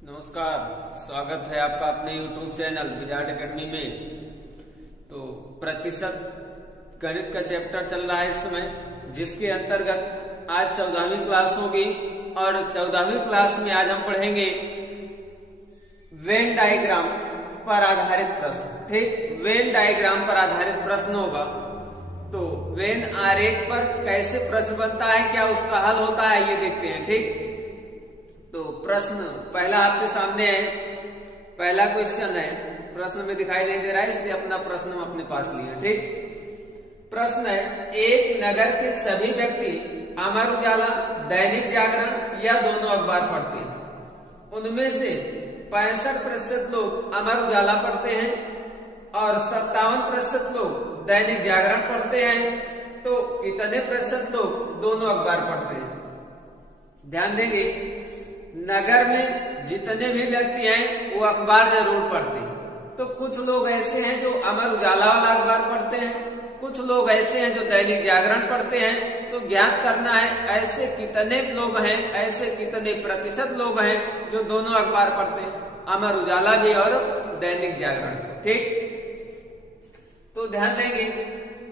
नमस्कार, स्वागत है आपका अपने YouTube चैनल विजार्ड एकेडमी में। तो प्रतिशत गणित का चैप्टर चल रहा है इस समय, जिसके अंतर्गत आज 14वीं क्लास होगी और 14वीं क्लास में आज हम पढ़ेंगे वेन डायग्राम पर आधारित प्रश्न। ठीक, वेन डायग्राम पर आधारित प्रश्न होगा। तो वेन आरेख पर कैसे प्रश्न बनता है, क्या उसका हल होता है, ये देखते हैं। ठीक, तो प्रश्न पहला आपके सामने है, पहला क्वेश्चन है। प्रश्न में दिखाई नहीं दे रहा है, इसलिए अपना प्रश्न हम अपने पास लिए। ठीक, प्रश्न है, एक नगर के सभी व्यक्ति अमर उजाला, दैनिक जागरण या दोनों अखबार पढ़ते हैं। उनमें से 65% लोग अमर उजाला पढ़ते हैं और 57% लोग दैनिक जागरण पढ़ते हैं। तो कितने प्रतिशत लोग दोनों अखबार पढ़ते हैं? ध्यान देंगे, नगर में जितने भी व्यक्ति हैं वो अखबार जरूर पढ़ते हैं। तो कुछ लोग ऐसे हैं जो अमर उजाला वाला अखबार पढ़ते हैं, कुछ लोग ऐसे हैं जो दैनिक जागरण पढ़ते हैं। तो ज्ञात करना है ऐसे कितने लोग हैं, ऐसे कितने प्रतिशत लोग हैं जो दोनों अखबार पढ़ते हैं, अमर उजाला भी और दैनिक जागरण। ठीक, तो ध्यान देंगे,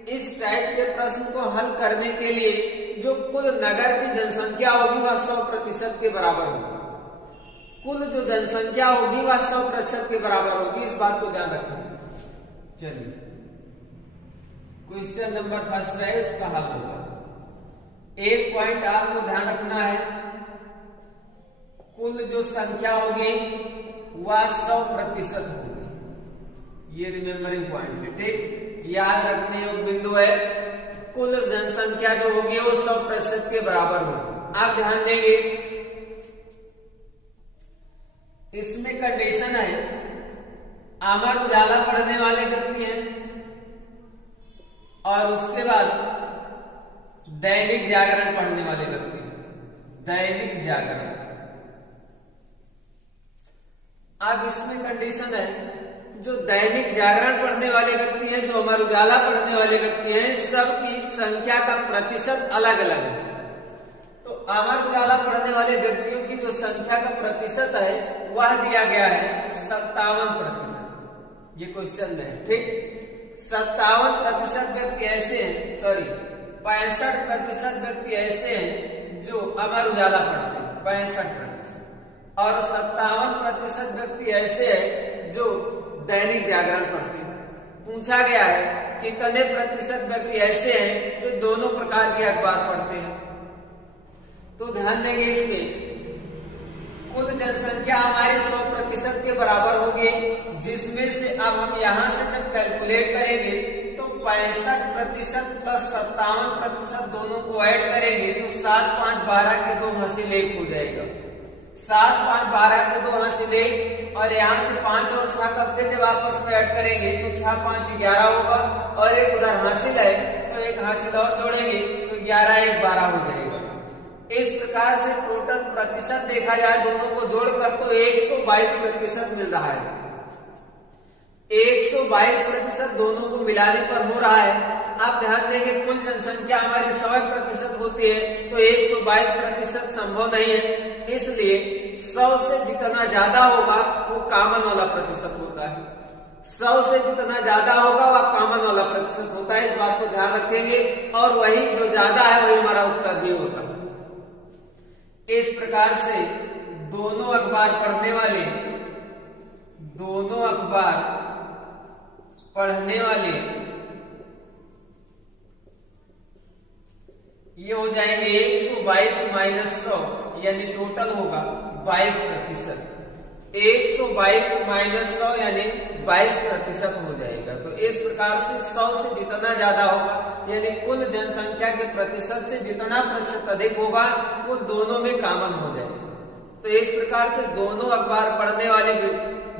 इस टाइप के प्रश्न को हल करने के लिए जो कुल नगर की जनसंख्या होगी वह 100% के बराबर होगी। कुल जो जनसंख्या होगी वह 100% के बराबर होगी, इस बात को ध्यान रखें। चलिए, क्वेश्चन नंबर फर्स्ट है, इसका हल होगा। एक पॉइंट आपको ध्यान रखना है, कुल जो संख्या होगी वह 100% होगी। ये रिमेम्बरिंग पॉइंट है। ठीक, याद रखने योग्य बिंदु है, कुल जनसंख्या जो होगी वो 100% के बराबर होगी। आप ध्यान देंगे, इसमें कंडीशन है अमर उजाला पढ़ने वाले व्यक्ति हैं और उसके बाद दैनिक जागरण पढ़ने वाले व्यक्ति हैं। दैनिक जागरण, अब इसमें कंडीशन है जो दैनिक जागरण पढ़ने वाले व्यक्ति हैं, जो अमर उजाला पढ़ने वाले व्यक्ति हैं, सबकी संख्या का प्रतिशत अलग अलग है। तो अमर उजाला पढ़ने वाले व्यक्तियों की जो संख्या का प्रतिशत है वह दिया गया है 57%। ये क्वेश्चन में है। ठीक, 57% व्यक्ति ऐसे हैं, 65% व्यक्ति ऐसे हैं जो अमर उजाला पढ़ते हैं, 65%, और 57% व्यक्ति ऐसे हैं जो दैनिक जागरण पढ़ते हैं। पूछा गया है कि कितने प्रतिशत व्यक्ति ऐसे हैं जो दोनों प्रकार के अखबार पढ़ते हैं। तो ध्यान देंगे, इसमें कुल जनसंख्या हमारी 100% के बराबर होगी, जिसमें से अब हम यहां से जब कैलकुलेट करेंगे तो 65% प्लस 57% दोनों को ऐड करेंगे तो 7 5 12 के 2 हासिल 1 हो जाएगा। 7 5 12 के 2 हासिल 1, और यहाँ से 5 और 6 कब्जे जब आपस में ऐड करेंगे तो 6 5 11 होगा, और एक उधर हासिल है तो एक हासिल और जोड़ेंगे तो 11 1 12 हो जाएगा। इस प्रकार से टोटल प्रतिशत देखा जाए दोनों को जोड़कर तो 122% मिल रहा है। 122% दोनों को मिलाने पर हो रहा है। आप ध्यान देंगे, कुल जनसंख्या हमारी 100% होती है तो 122% संभव नहीं है, इसलिए 100 से जितना ज्यादा होगा वो कॉमन वाला प्रतिशत होता है। 100 से जितना ज्यादा होगा वह कॉमन वाला प्रतिशत होता है, इस बात को ध्यान रखेंगे, और वही जो ज्यादा है वही हमारा उत्तर भी होगा। इस प्रकार से दोनों अखबार पढ़ने वाले ये हो जाएंगे 122 माइनस 100, यानी टोटल होगा 22%। 122 माइनस 100 यानी 22% हो जाएगा। तो इस प्रकार से 100 से जितना ज्यादा होगा, यानी कुल जनसंख्या के प्रतिशत से जितना प्रतिशत अधिक होगा वो दोनों में कॉमन हो जाएगा। तो इस प्रकार से दोनों अखबार पढ़ने वाले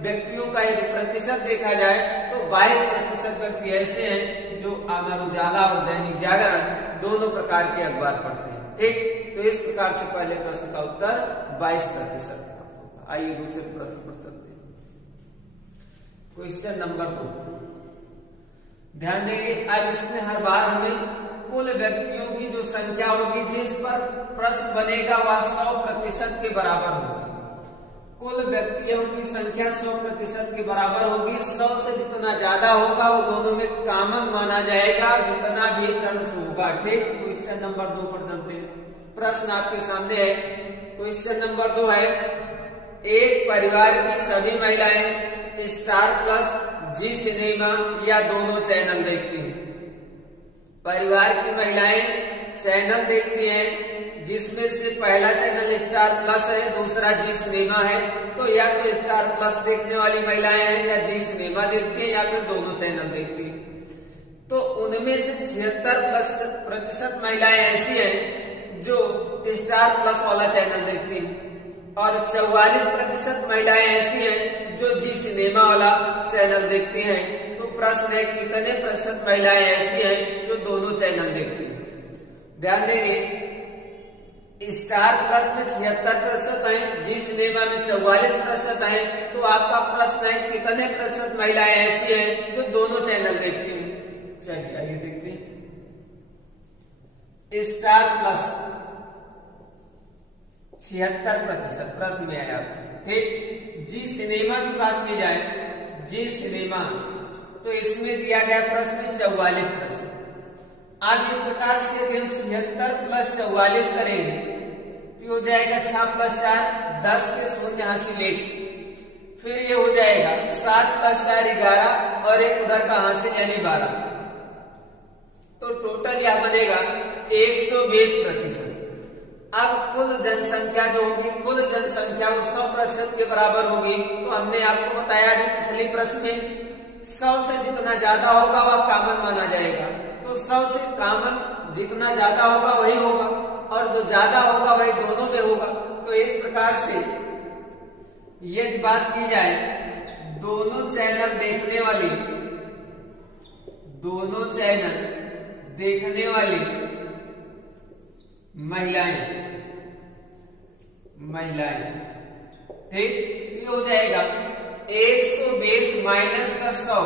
व्यक्तियों का यदि प्रतिशत देखा जाए तो 22% व्यक्ति ऐसे हैं जो अमर उजाला और दैनिक जागरण दोनों प्रकार के अखबार पढ़ते हैं। ठीक, तो इस प्रकार से पहले प्रश्न का उत्तर 22%। आइए दूसरे प्रश्न पर चलते हैं। क्वेश्चन नंबर 2, ध्यान देंगे, अब इसमें हर बार हमें कुल व्यक्तियों की जो संख्या होगी जिस पर प्रश्न बनेगा वह 100% के बराबर होगी। कुल व्यक्तियों की संख्या 100% के बराबर होगी। 100 से जितना ज्यादा होगा वो दोनों में कॉमन माना जाएगा, जितना भी टर्म्स होगा। ठीक, क्वेश्चन नंबर 2 पर चलते हैं। प्रश्न आपके सामने है, क्वेश्चन नंबर 2 है, एक परिवार की सभी महिलाएं स्टार प्लस, जी सिनेमा या दोनों चैनल देखती हैं। परिवार की महिलाएं चैनल देखती हैं जिसमें से पहला चैनल स्टार प्लस है, दूसरा जी सिनेमा है। तो या तो स्टार प्लस देखने वाली महिलाएं हैं या जी सिनेमा देखती हैं या फिर दोनों चैनल देखती हैं। तो उनमें से 76% महिलाएं ऐसी हैं जो स्टार प्लस वाला चैनल देखती हैं और 44% महिलाएं ऐसी हैं जो जी सिनेमा वाला चैनल देखती हैं। तो प्रश्न है, कितने प्रतिशत महिलाएं ऐसी हैं जो दोनों चैनल देखती हैं? ध्यान देंगे, स्टार प्लस में 76% है, जी सिनेमा में 44% है। तो आपका प्रश्न है, कितने प्रतिशत महिलाएं ऐसी हैं जो दोनों चैनल देखती हैं? चलिए आइए देखते हैं। स्टार प्लस 76% प्रश्न में आया। ठीक, जी सिनेमा की बात की जाए, जी सिनेमा, तो इसमें दिया गया प्रश्न 44%। अब इस प्रकार से यदि हम 76 प्लस 44 करेंगे तो हो जाएगा 6 प्लस 4 10 के शून्य हासिल 1, फिर ये हो जाएगा 7 प्लस 4 11 और एक उधर का हासिल यानी 12। तो टोटल यह बनेगा 120%। अब कुल जनसंख्या जो होगी, कुल जनसंख्या वो 100% के बराबर होगी। तो हमने आपको बताया कि पिछले प्रश्न में 100 से जितना ज्यादा होगा वह कॉमन माना जाएगा। तो 100 से कॉमन जितना ज्यादा होगा वही होगा और जो ज्यादा होगा वही दोनों में होगा। तो इस प्रकार से यदि बात की जाए, दोनों चैनल देखने वाली महिलाएं, ठीक, ये हो जाएगा 120 माइनस का 100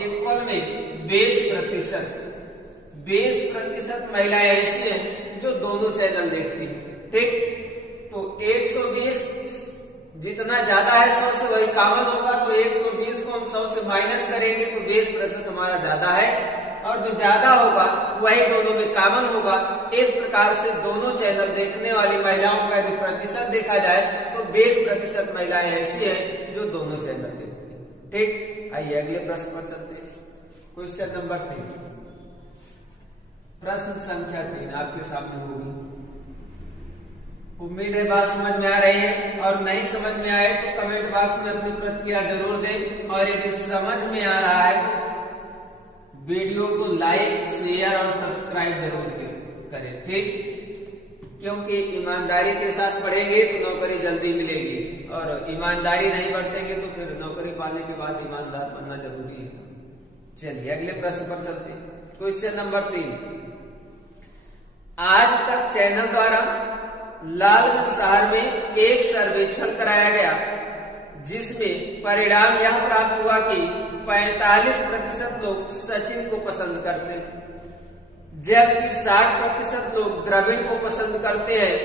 इक्वल में 20%। 20% महिलाएं ऐसी हैं जो दोनों चैनल देखती हैं। ठीक, तो 120 जितना ज्यादा है 100 से वही कॉमन होगा। तो 120 को हम 100 से माइनस करेंगे तो 20% हमारा ज्यादा है और जो ज्यादा होगा वही दोनों में कॉमन होगा। इस प्रकार से दोनों चैनल देखने वाली महिलाओं का यदि प्रतिशत देखा जाए तो 20% महिलाएं ऐसी हैं जो दोनों चैनल देखती हैं। ठीक, आइए अगले प्रश्न पर चलते हैं। क्वेश्चन नंबर 3, प्रश्न संख्या 3 आपके सामने होगी। उम्मीद है बात समझ में आ रही है, और नहीं समझ में आए तो कमेंट बॉक्स में अपनी प्रतिक्रिया जरूर दें, और यदि समझ में आ रहा है तो वीडियो को लाइक, शेयर और सब्सक्राइब जरूर करें। ठीक, क्योंकि ईमानदारी के साथ पढ़ेंगे तो नौकरी जल्दी मिलेगी, और ईमानदारी नहीं बरतेंगे तो फिर नौकरी पाने के बाद ईमानदार बनना जरूरी है। चलिए अगले प्रश्न पर चलते हैं। क्वेश्चन नंबर 3, आज तक चैनल द्वारा लालगंज शहर में एक सर्वेक्षण कराया गया जिसमें परिणाम यह प्राप्त हुआ कि 45% लोग सचिन को पसंद करते हैं, जबकि 60% लोग द्रविड़ को पसंद करते हैं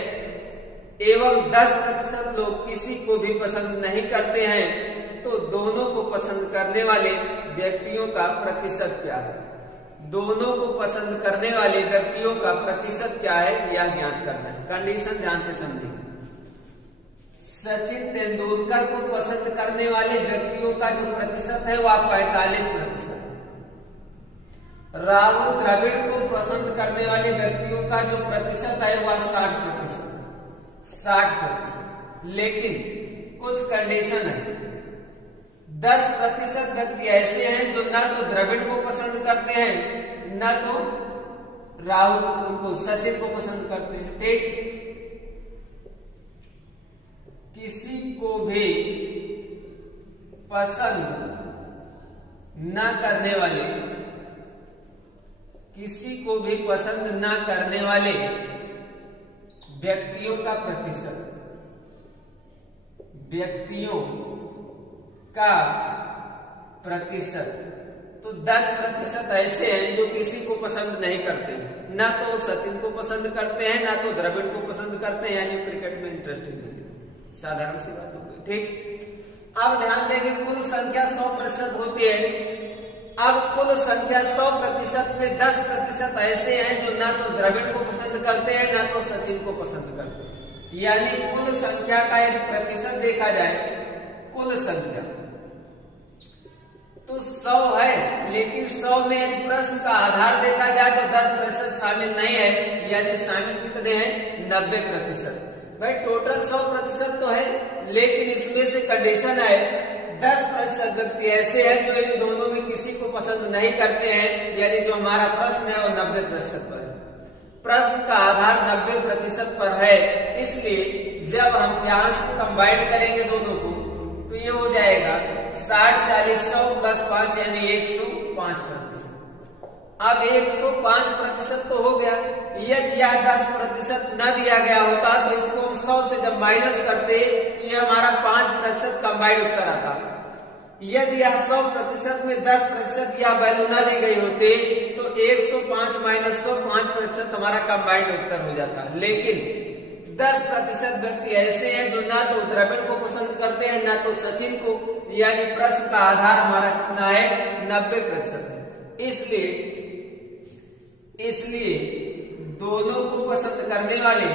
एवं 10% लोग किसी को भी पसंद नहीं करते हैं। तो दोनों को पसंद करने वाले व्यक्तियों का प्रतिशत क्या है? दोनों को पसंद करने वाले व्यक्तियों का प्रतिशत क्या है यह ज्ञात करना है। कंडीशन ध्यान से समझिए। सचिन तेंदुलकर को पसंद करने वाले व्यक्तियों का जो प्रतिशत है वह 45%। राहुल द्रविड़ को पसंद करने वाले व्यक्तियों का जो प्रतिशत है वह 60%। लेकिन कुछ कंडीशन है। 10% व्यक्ति ऐसे हैं जो न तो द्रविड़ को पसंद करते हैं न तो राहुल उनको सचिन को पसंद करते हैं। ठीक, किसी को भी पसंद न करने वाले, किसी को भी पसंद न करने वाले व्यक्तियों का प्रतिशत, व्यक्तियों का प्रतिशत, तो 10% ऐसे हैं जो किसी को पसंद नहीं करते, ना तो सचिन को पसंद करते हैं ना तो द्रविड़ को पसंद करते हैं, यानी क्रिकेट में इंटरेस्टिंग नहीं है। साधारण सी बात हो गई। ठीक, अब ध्यान देंगे कुल संख्या 100% होती है। अब कुल संख्या 100% में 10% ऐसे हैं जो ना तो द्रविड़ को पसंद करते हैं ना तो सचिन को पसंद करते हैं। यानी कुल संख्या का यदि प्रतिशत देखा जाए, कुल संख्या तो 100 है, लेकिन 100 में यदि प्रश्न का आधार देखा जाए तो 10% शामिल नहीं है, यानी शामिल कितने हैं 90%। भाई टोटल 100% तो है, लेकिन इसमें से कंडीशन है 10% व्यक्ति ऐसे हैं जो इन दोनों में किसी को पसंद नहीं करते हैं, यानी जो हमारा प्रश्न है वो 90% पर है। प्रश्न का आधार 90% पर है, इसलिए जब हम यहाँ से कंबाइंड करेंगे दोनों को तो ये हो जाएगा 60 40 100 प्लस 5 यानी 105%। अब 105% तो हो गया। यदि यह 10% न दिया गया होता तो इसको हम 100 से जब माइनस करते ये हमारा 5% कंबाइंड उत्तर आता। यदि यह 100% में 10% या वैल्यू न दी गई होती तो 105 माइनस 100 5% हमारा कंबाइंड उत्तर हो जाता। लेकिन 10% व्यक्ति ऐसे हैं जो ना तो द्रविड़ को पसंद करते हैं ना तो सचिन को, यानी प्रश्न का आधार हमारा कितना है 90% है। इसलिए दोनों को पसंद करने वाले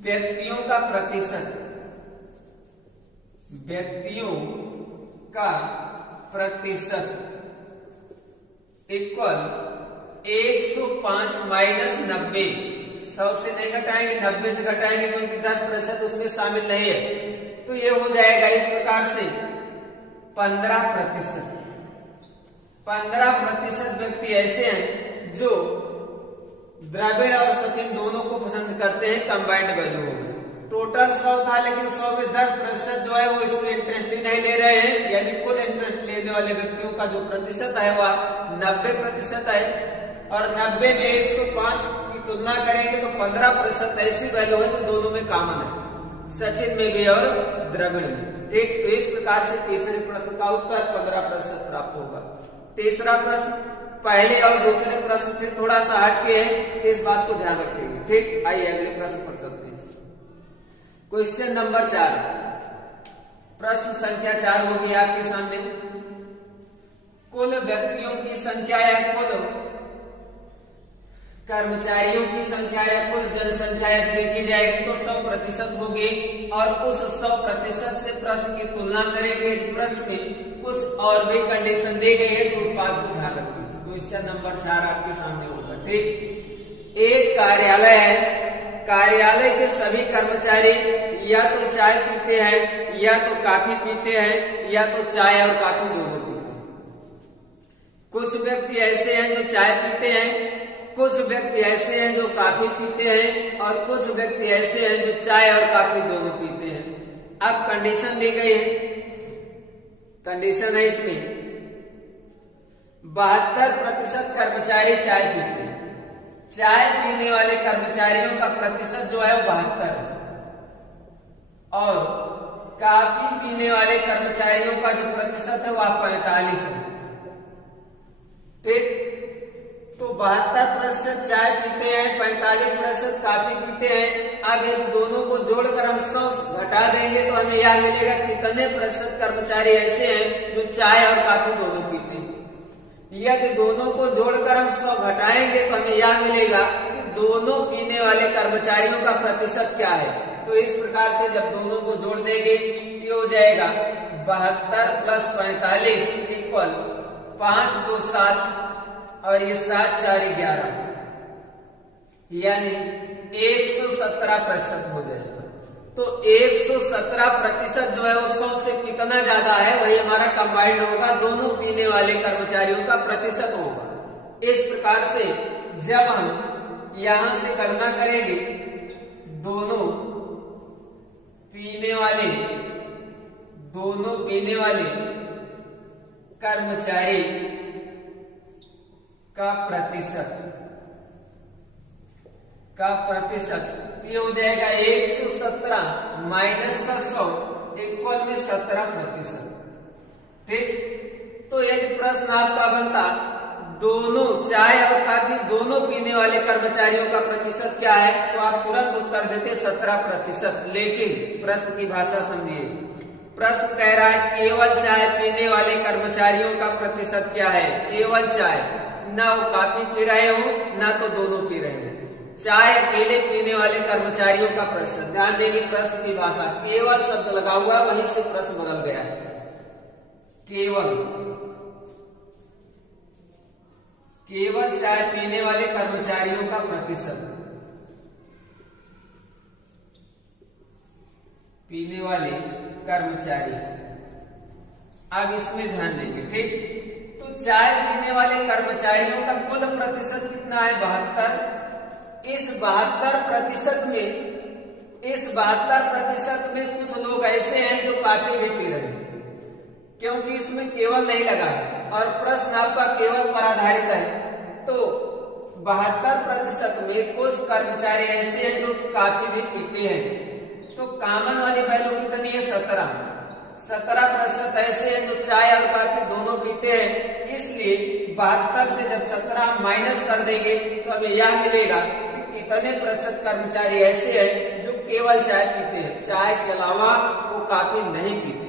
व्यक्तियों का प्रतिशत इक्वल 105 माइनस 90। 100 से नहीं घटाएंगे, 90 से घटाएंगे क्योंकि 10% उसमें शामिल नहीं है, तो ये हो जाएगा इस प्रकार से 15%। 15% व्यक्ति ऐसे हैं जो द्रविड़ और सचिन दोनों को पसंद करते हैं, कंबाइंड वैल्यू हो गई। टोटल 100 था, लेकिन 100 में 10% जो है वो इसमें इंटरेस्ट ही नहीं ले रहे हैं, यानी कुल इंटरेस्ट लेने वाले व्यक्तियों का जो प्रतिशत है वह 90% है। और 90 में 105 की तुलना करेंगे तो 15% ऐसी वैल्यू है जो दोनों में कॉमन है, सचिन में भी और द्रविड़ में। ठीक, तो इस प्रकार से तीसरे प्रश्न का उत्तर 15% प्राप्त होगा। तीसरा प्रश्न पहले और दूसरे प्रश्न से थोड़ा सा हटके है, इस बात को ध्यान रखिएगा। ठीक, आइए अगले प्रश्न पर चलते हैं। क्वेश्चन नंबर 4, प्रश्न संख्या 4 होगी आपके सामने। कुल व्यक्तियों की संख्या या कुल कर्मचारियों की संख्या या कुल जनसंख्या यदि देखी जाएगी तो 100% होगी, और उस 100% से प्रश्न की तुलना करेंगे। प्रश्न में कुछ और भी कंडीशन दी गई है तो उस बात को ध्यान रखिए। क्वेश्चन नंबर 4 आपके सामने होगा। ठीक, एक कार्यालय है, कार्यालय के सभी कर्मचारी या तो चाय पीते हैं या तो कॉफी पीते हैं या तो चाय और कॉफी दोनों पीते हैं। कुछ व्यक्ति ऐसे हैं जो चाय पीते हैं, कुछ व्यक्ति ऐसे हैं जो कॉफी पीते हैं, और कुछ व्यक्ति ऐसे हैं जो चाय और कॉफी दोनों पीते हैं। अब कंडीशन दी गई है, कंडीशन है इसमें 72% कर्मचारी चाय पीते हैं। चाय पीने वाले कर्मचारियों का प्रतिशत जो है वो 72 है, और कॉफी पीने वाले कर्मचारियों का जो प्रतिशत है वह 45 है। ठीक, तो 72% चाय पीते हैं, 45% कॉफी पीते हैं। अब यदि दोनों को जोड़कर हम 100 घटा देंगे तो हमें यह मिलेगा कितने प्रतिशत कर्मचारी ऐसे हैं जो चाय और कॉफी दोनों पीते हैं। यदि दोनों को जोड़कर हम 100 घटाएंगे तो हमें यह मिलेगा कि दोनों पीने वाले कर्मचारियों का प्रतिशत क्या है। तो इस प्रकार से जब दोनों को जोड़ देंगे ये हो जाएगा 72 प्लस 45 इक्वल 5 2 7 और ये 7 4 11, यानी 117% हो जाएगा। तो 117% जो है वो 100 से कितना ज्यादा है, वही हमारा कंबाइंड होगा, दोनों पीने वाले कर्मचारियों का प्रतिशत होगा। इस प्रकार से जब हम यहां से गणना करेंगे दोनों पीने वाले कर्मचारी का प्रतिशत ये हो जाएगा 117 माइनस का 100 इक्वल में 17%। ठीक, तो यदि प्रश्न आपका बनता दोनों चाय और कॉफी दोनों पीने वाले कर्मचारियों का प्रतिशत क्या है, तो आप तुरंत उत्तर देते 17%। लेकिन प्रश्न की भाषा समझिए, प्रश्न कह रहा है केवल चाय पीने वाले कर्मचारियों का प्रतिशत क्या है, केवल चाय, ना वो कॉफी पी रहे हो ना तो दोनों पी रहे हो, चाय अकेले पीने वाले कर्मचारियों का प्रतिशत। ध्यान देंगे प्रश्न की भाषा, केवल शब्द लगा हुआ है, वहीं से प्रश्न बदल गया है। केवल चाय पीने वाले कर्मचारियों का प्रतिशत, पीने वाले कर्मचारी। अब इसमें ध्यान देंगे, ठीक। तो चाय पीने वाले कर्मचारियों का कुल प्रतिशत कितना है, 72। इस 72% में कुछ लोग ऐसे हैं जो कॉफी भी पी रहे हैं, क्योंकि इसमें केवल नहीं लगा है और प्रश्न आपका केवल पर आधारित है। तो 72% में कुछ कर्मचारी ऐसे हैं जो कॉफी भी पीते हैं। तो कॉमन वाली वैल्यू कितनी है, 17% ऐसे हैं जो चाय और कॉफी दोनों पीते हैं। इसलिए 72 से जब 17 माइनस कर देंगे तो हमें यह मिलेगा कि कितने प्रतिशत कर्मचारी ऐसे हैं जो केवल चाय पीते हैं, चाय के अलावा वो कॉफी नहीं पीते,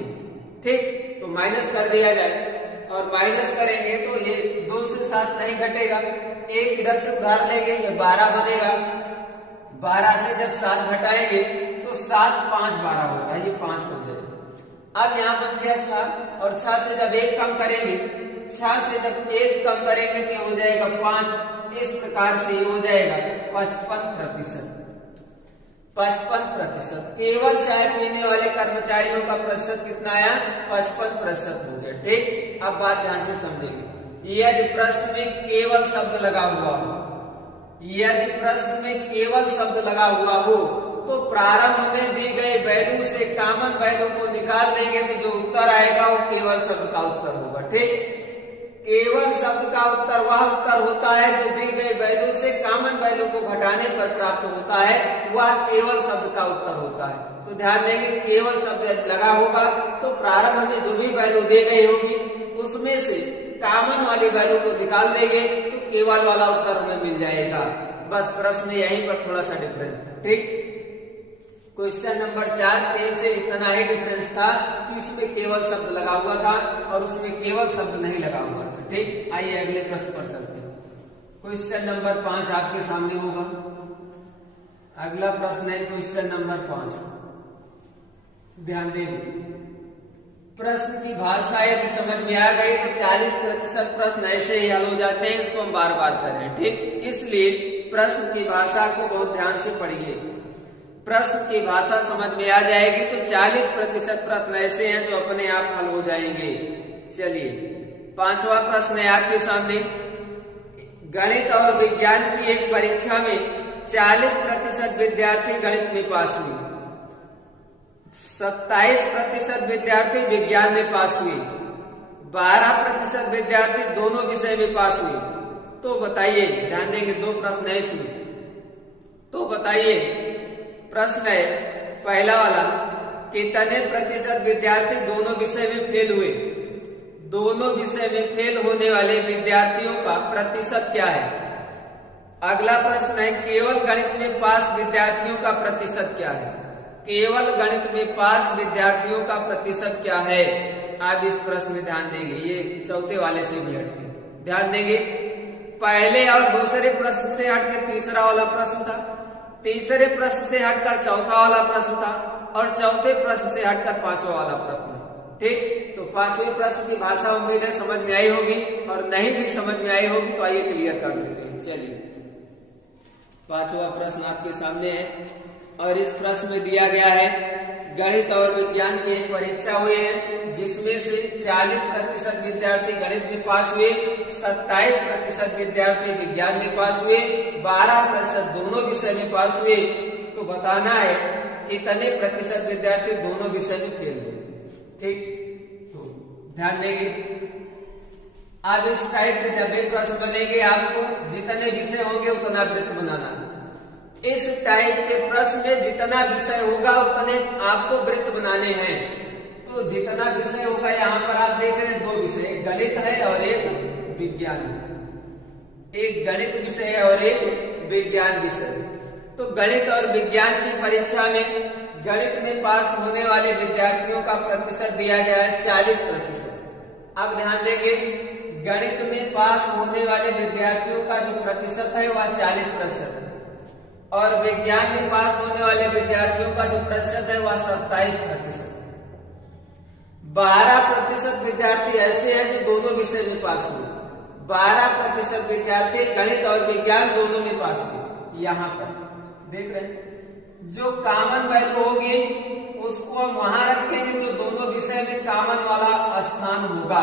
ठीक। तो माइनस कर दिया जाए और माइनस करेंगे तो ये 2 से 7 नहीं घटेगा, एक इधर से उधार लेंगे, ये 12 बनेगा। 12 से जब 7 घटाएंगे तो 7 5 12 होगा, ये 5 हो जाएगा। अब यहाँ बच गया 6 और 6 से जब 1 कम करेंगे, 6 से जब 1 कम करेंगे तो हो जाएगा 5। इस प्रकार से ये हो जाएगा 55%। केवल चाय पीने वाले कर्मचारियों का प्रतिशत कितना आया, 55% हो गया, ठीक। अब बात ध्यान से समझेंगे, यदि प्रश्न में केवल शब्द लगा हुआ हो, यदि प्रश्न में केवल शब्द लगा हुआ हो तो प्रारंभ में दी गई वैल्यू से कॉमन वैल्यू को निकाल देंगे तो जो उत्तर आएगा वो केवल शब्द का उत्तर होगा, ठीक। केवल शब्द का उत्तर वह उत्तर होता है जो दी गई वैल्यू से कॉमन वैल्यू को घटाने पर प्राप्त होता है, वह केवल शब्द का उत्तर होता है। तो ध्यान देंगे, केवल शब्द लगा होगा तो प्रारंभ में जो भी वैल्यू दी गई होगी उसमें से कॉमन वाली वैल्यू को निकाल देंगे तो केवल वाला उत्तर हमें मिल जाएगा। बस प्रश्न यहीं पर थोड़ा सा डिफरेंस, ठीक। क्वेश्चन नंबर 4 3 से इतना ही डिफरेंस था कि इसमें केवल शब्द लगा हुआ था और उसमें केवल शब्द नहीं लगा हुआ था, ठीक। आइए अगले प्रश्न पर चलते हैं। क्वेश्चन नंबर 5 आपके सामने होगा। अगला प्रश्न है क्वेश्चन नंबर 5। ध्यान देंगे, प्रश्न की भाषा यदि समझ में आ गई तो 40% प्रश्न ऐसे ही हल हो जाते हैं, इसको हम बार बार कर रहे हैं, ठीक। इसलिए प्रश्न की भाषा को बहुत ध्यान से पढ़िए। प्रश्न की भाषा समझ में आ जाएगी तो 40% प्रश्न ऐसे हैं जो अपने आप हल हो जाएंगे। चलिए 5वां प्रश्न है आपके सामने। गणित और विज्ञान की एक परीक्षा में 40% विद्यार्थी गणित में पास हुए, 27% विद्यार्थी विज्ञान में पास हुए, 12% विद्यार्थी दोनों विषय में पास हुए। तो बताइए, ध्यान देंगे, 2 प्रश्न है इसमें। तो बताइए, प्रश्न है पहला वाला, कितने प्रतिशत विद्यार्थी दोनों विषय में फेल हुए। दोनों विषय में फेल होने वाले विद्यार्थियों का प्रतिशत क्या है। अगला प्रश्न है, केवल गणित में पास विद्यार्थियों का प्रतिशत क्या है। केवल गणित में पास विद्यार्थियों का प्रतिशत क्या है। आप इस प्रश्न में ध्यान देंगे, ये चौथे वाले से भी हटके ध्यान देंगे। पहले और दूसरे प्रश्न से हटकर तीसरा वाला प्रश्न था, तीसरे प्रश्न से हटकर चौथा वाला प्रश्न था और चौथे प्रश्न से हटकर 5वां वाला प्रश्न, ठीक। तो 5वें प्रश्न की भाषा उम्मीद है समझ में आई होगी, और नहीं भी समझ में आई होगी तो आइए क्लियर कर लेते हैं। चलिए 5वां प्रश्न आपके सामने है और इस प्रश्न में दिया गया है, गणित और विज्ञान की एक परीक्षा हुई है जिसमें से 40% विद्यार्थी गणित में पास हुए, 27% विद्यार्थी विज्ञान में पास हुए, 12% दोनों विषय में पास हुए। तो बताना है कितने प्रतिशत विद्यार्थी दोनों विषय में फेल हुए, ठीक। तो ध्यान देंगे, अब इस टाइप के जब भी प्रश्न बनेंगे आपको जितने विषय होंगे उतना वृत्त बनाना। इस टाइप के प्रश्न में जितना विषय होगा उतने आपको वृत्त बनाने हैं। तो जितना विषय होगा, यहाँ पर आप देख रहे हैं 2 विषय, एक गणित है और एक विज्ञान है। एक गणित विषय है और एक विज्ञान विषय। तो गणित और विज्ञान की परीक्षा में गणित में पास होने वाले विद्यार्थियों का प्रतिशत दिया गया है 40%। अब ध्यान देंगे, गणित में पास होने वाले विद्यार्थियों का जो प्रतिशत है वह 40% है और विज्ञान में पास होने वाले विद्यार्थियों का जो प्रतिशत है वह 27%। 12% विद्यार्थी ऐसे हैं जो दोनों विषय में पास हुए। 12% विद्यार्थी गणित और विज्ञान दोनों में पास हुए। यहाँ पर देख रहे हैं, जो कॉमन वैल्यू होगी उसको हम वहां रखेंगे जो दोनों विषय में कॉमन वाला स्थान होगा।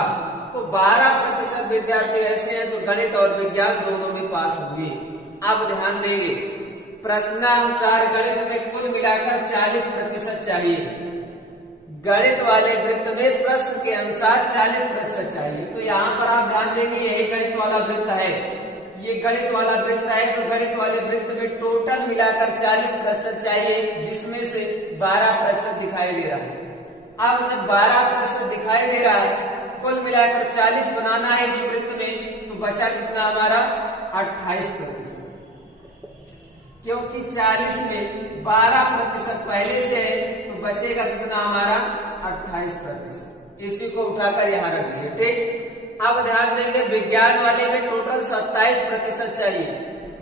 तो 12% विद्यार्थी ऐसे हैं जो गणित और विज्ञान दोनों में पास हुए। अब ध्यान देंगे, प्रश्नानुसार गणित में कुल मिलाकर 40% चाहिए। गणित वाले वृत्त में प्रश्न के अनुसार 40% चाहिए। तो यहाँ पर आप ध्यान देंगे, यही गणित वाला वृत्त है, ये गणित वाला वृत्त है। तो गणित वाले वृत्त में टोटल मिलाकर 40% चाहिए, जिसमें से 12% दिखाई दे रहा है। अब जब 12% दिखाई दे रहा है, कुल मिलाकर 40 बनाना है इस वृत्त में, तो बचा कितना हमारा 28%। क्योंकि 40 में 12% पहले से है तो बचेगा कितना हमारा 28%। इसी को उठाकर यहाँ रख दिए। ठीक, अब ध्यान देंगे, विज्ञान वाले में टोटल 27% चाहिए।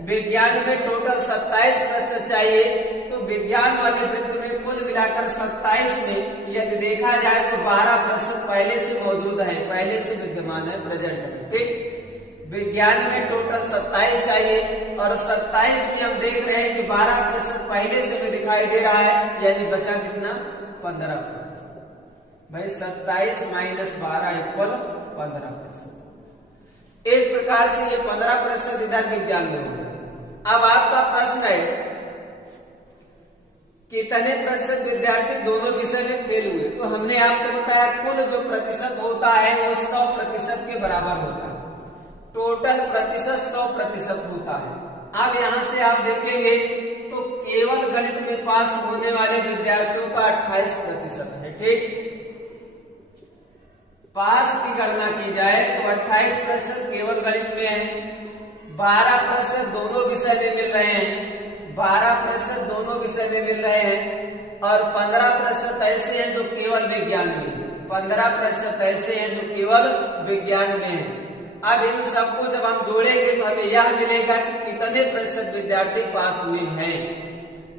विज्ञान में टोटल 27% चाहिए। तो विज्ञान वाले वृत्त में कुल मिलाकर 27 में यदि देखा जाए तो 12% पहले से मौजूद है, पहले से विद्यमान है, प्रेजेंट है। ठीक, विज्ञान में टोटल 27 चाहिए और 27 में हम देख रहे हैं कि 12% पहले से भी दिखाई दे रहा है, यानी बचा कितना 15%। भाई 27 माइनस 12 इक्वल 15%। इस प्रकार से ये 15% इधर विज्ञान में होगा। अब आपका प्रश्न है, कितने प्रतिशत विद्यार्थी दोनों विषय में फेल हुए? तो हमने आपको बताया कुल जो प्रतिशत होता है वो 100% के बराबर होता है। टोटल प्रतिशत 100% होता है। अब यहां से आप देखेंगे तो केवल गणित में पास होने वाले विद्यार्थियों का 28% है। ठीक, पास की गणना की जाए तो 28% केवल गणित में है, 12% दोनों विषय में मिल रहे हैं, 12% दोनों विषय में मिल रहे हैं और 15% ऐसे हैं जो केवल विज्ञान में, 15% ऐसे हैं जो केवल विज्ञान में है। अब इन सबको जब हम जोड़ेंगे तो हमें यह मिलेगा कि कितने प्रतिशत विद्यार्थी पास हुए हैं।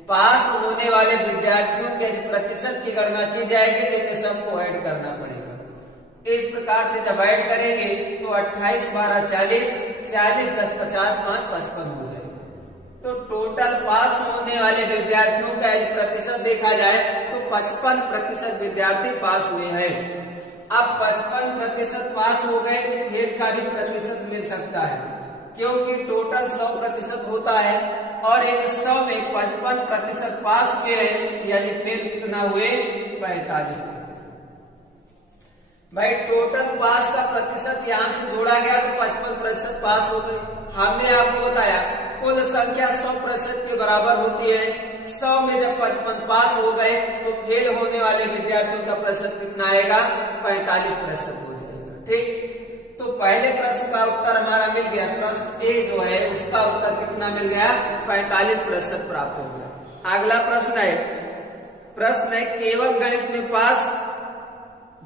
पास होने वाले विद्यार्थियों के प्रतिशत की गणना की जाएगी तो इन्हें सबको ऐड करना पड़ेगा। इस प्रकार से जब ऐड करेंगे तो 28 12 40, 40 10 50 5 55 हो जाएगा। तो टोटल पास होने वाले विद्यार्थियों का यदि प्रतिशत देखा जाए तो 55% विद्यार्थी पास हुए हैं। अब 55% पास हो गए तो फेल का भी प्रतिशत मिल सकता है, क्योंकि टोटल 100% होता है और इन 100 में 55% पास हुए हैं, यानी फेल कितना हुए 45%। भाई टोटल पास का प्रतिशत यहाँ से जोड़ा गया तो 55% पास हो गए। हमने आपको बताया कुल संख्या 100% के बराबर होती है। 100 में जब 55 पास हो गए तो फेल होने वाले विद्यार्थियों का प्रतिशत कितना आएगा 45% हो जाएगा। ठीक, तो पहले प्रश्न का उत्तर हमारा मिल गया। प्रश्न ए जो है उसका उत्तर कितना मिल गया 45% प्राप्त हो गया। अगला प्रश्न है केवल गणित में पास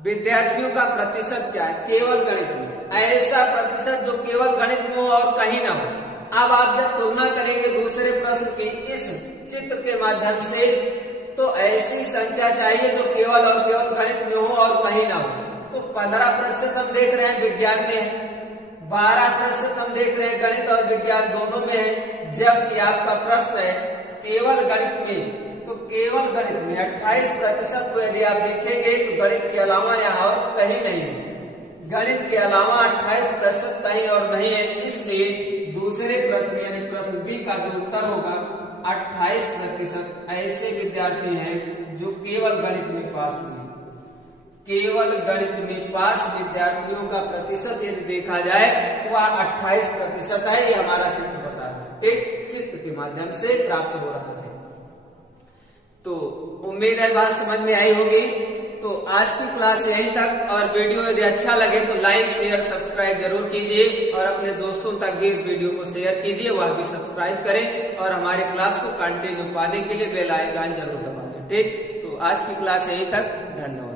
विद्यार्थियों का प्रतिशत क्या है? केवल गणित में ऐसा प्रतिशत जो केवल गणित में हो और कहीं ना हो। अब आप जब तुलना करेंगे दूसरे प्रश्न की इस चित्र के माध्यम से तो ऐसी संख्या चाहिए जो केवल और केवल गणित में हो और कहीं ना हो। तो 15% हम देख रहे हैं विज्ञान में है, 12% हम देख रहे हैं गणित और विज्ञान दोनों में है, जबकि आपका प्रश्न है केवल गणित में। तो केवल गणित में 28% को यदि आप देखेंगे तो गणित के अलावा यहाँ और कहीं नहीं है। गणित के अलावा 28% कहीं और नहीं है, इसलिए दूसरे प्रश्न यानी प्रश्न बी का जो उत्तर होगा 28% ऐसे विद्यार्थी हैं जो केवल गणित में पास हुए। केवल गणित में पास विद्यार्थियों का प्रतिशत यदि देखा जाए तो वह 28% है। ये हमारा चित्र बता रहा है। ठीक, चित्र के माध्यम से प्राप्त हो रहा है। तो उम्मीद है बात समझ में आई होगी। तो आज की क्लास यहीं तक, और वीडियो यदि अच्छा लगे तो लाइक शेयर सब्सक्राइब जरूर कीजिए और अपने दोस्तों तक भी इस वीडियो को शेयर कीजिए, वह भी सब्सक्राइब करें और हमारे क्लास को कंटिन्यू पाने के लिए बेल आइकन जरूर दबा दें। ठीक, तो आज की क्लास यहीं तक, धन्यवाद।